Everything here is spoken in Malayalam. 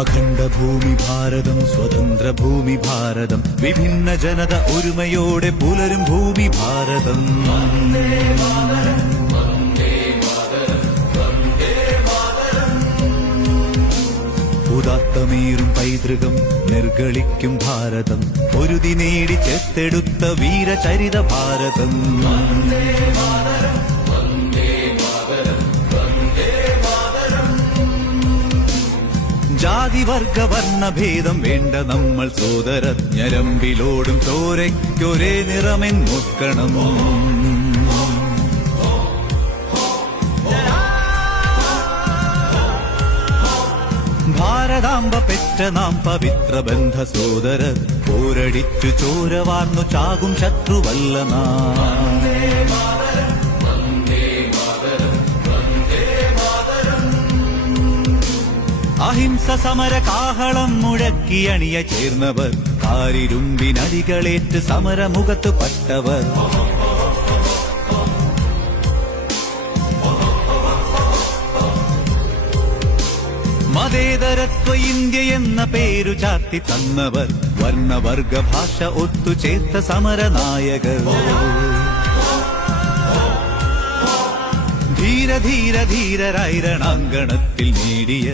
അഖണ്ഡ ഭൂമി ഭാരതം, സ്വതന്ത്ര ഭൂമി ഭാരതം, വിഭിന്ന ജനത ഒരുമയോടെ പുലരും ഭൂമി ഭാരതം. ഉദാത്തമേറും പൈതൃകം നിർഗളിക്കും ഭാരതം, പൊരുതി നേടി ചെത്തെടുത്ത വീരചരിത ഭാരതം. ജാതി വർഗ വർണ്ണഭേദം വേണ്ട നമ്മൾ സോദരർ, ഞരമ്പിലോടും ചോരയ്ക്കൊരേ നിറമെന്നോർക്കണം. ഭാരതാംബ പെറ്റ നാം പവിത്ര ബന്ധ സോദരർ, പോരടിച്ചു ചോര വാർന്നു ചാകും ശത്രുവല്ല നാം. അഹിംസ സമര കാഹളം മുഴക്കി അണിയ ചേർന്നവർ, കാരിരുമ്പിനടികളേറ്റ് സമരമുഖത്ത് പറ്റവർ. മതേതരത്വ ഇന്ത്യ എന്ന പേരു ചാർത്തി തന്നവർ, വർണ്ണവർഗ ഭാഷ ഒത്തുചേർത്ത സമരനായകർ. ധീര ധീര ധീരരായി രണാങ്കണത്തിൽ നേടിയ